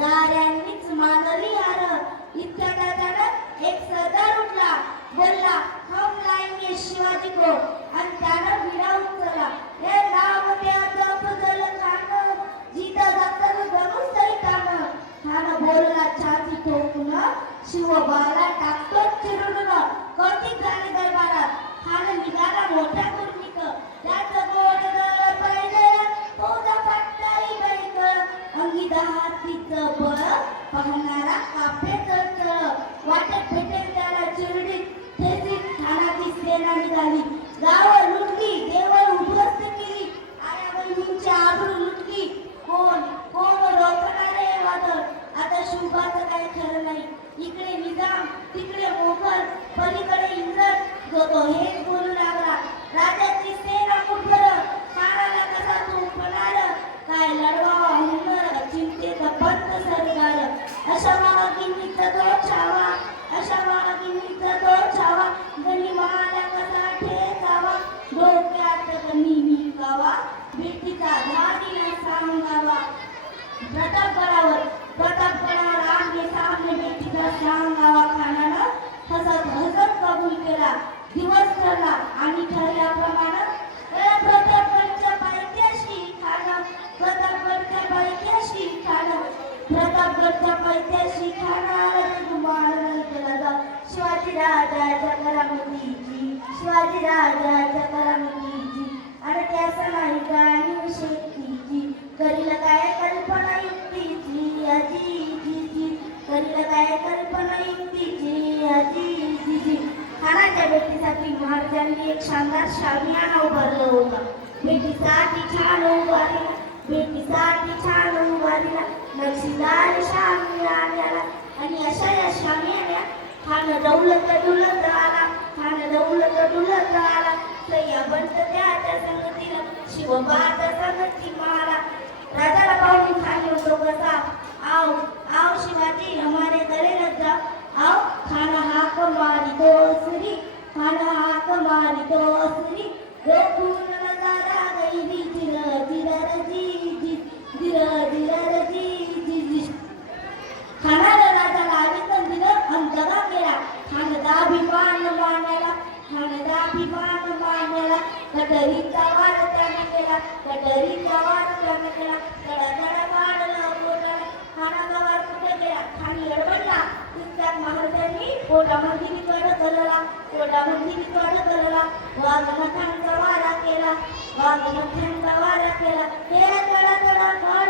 साऱ्यांनीच मानली हार. इतक्या त्याच्यानं एक सरदार उठला, बोलला हम लाएंगे शिवाजी को. आणि त्यानं विडा उचलला. हे नाव त्याचं फजल खान, जिथं जातं जणूच तरी तान. खान बोलला छाती ठोकून, शिवबाला टाकतो चिरडून. कौतिक झाले दरबारात. खान निघाला मोठ्या कुर्णीक. त्याचं गोड गळ पाहिलेला फौजा फाटताई बाईक. अंगी दहातीचं बळ पाहणारा कापे चळचळ. वाटेत भेटेल त्याला चिरडीत ठेचीत खानाची सेना निघाली. गाव लुटली, देवळ उद्ध्वस्त केली, आया बहिणींची आबरू लुटली. कोण कोण रोखणारे वादळ. आता शुभाचं काही खरं नाही. इकडे निजाम, तिकडे मोगल, पलीकडे इंग्रज. जो तो हेच बोलू लागला. राजाची सेना मुठभर, खानाला कसा तू पणार. काय लढवावा हुनर, चिंतेचा पंत सरदार. अशा वाघिणीचा तो छावा, अशा वाघिणीचा तो छावा. गनिमाला कसा ठेचावा, डोक्यात नेहमी गावा. बेटीचा झाडीला सांगावा. प्रतापगडावर आमने सामने बेटीचा सांगावा. खानानं हसत हसत कबूल केला. दिवस ठरला आणि ठरल्याप्रमाणे प्रतापगडच्या पायथ्याशी खान, प्रतापगडच्या पायथ्याशी खान, प्रतापगडच्या पायथ्याशी खानाला गुमान केला जा. शिवाजी राजाच्या करामतीची, शिवाजी राजाच्या करामतीची. आणि त्याचं नाही गाणी शेतीची. करील काय कल्पना युक्तीची अजी. करील काय कल्पना युक्तीची अजी. खानाच्या भेटीसाठी महाराजांनी एक शानदार शामियाना उभारलं होता. भेटीसाठी छान उभारला, भेटीसाठी छान उभारला नक्षीदार शामियान्याला. आणि अशा या शामियान्या खान डौलत डुलत आला. खान डौलत डुलत आला. सय्या बंत त्याच्या संगतीला, शिवबाच्या संगती माला. राजाला पाहून खान म्हणतो कसा, आओ आओ शिवाजी हमारे गले लग जा. आओ. खान हाक मारी दोसरी, खान हाक मारी दोसरी. देखून नजारा गई जिर जिर जी जी, जिर जिर जी जी जी. खानाला राजाला आलिंगन दिलं आणि दगा केला. खान दाभिमान मानाला, खान दाभिमान मानाला. कटरीचा वार त्याने केला, कटरीचा वार त्याने केला. तडतड काढलं पोटाला. खानाचा वार कुठे गेला. खान लढवला. तितक्यात महाराजांनी पोटामध्ये विकड करला, पोटामध्ये विकड करला. वाघनखांचा वारा केला, वाघनखांचा वारा केला. हे तडतड काढ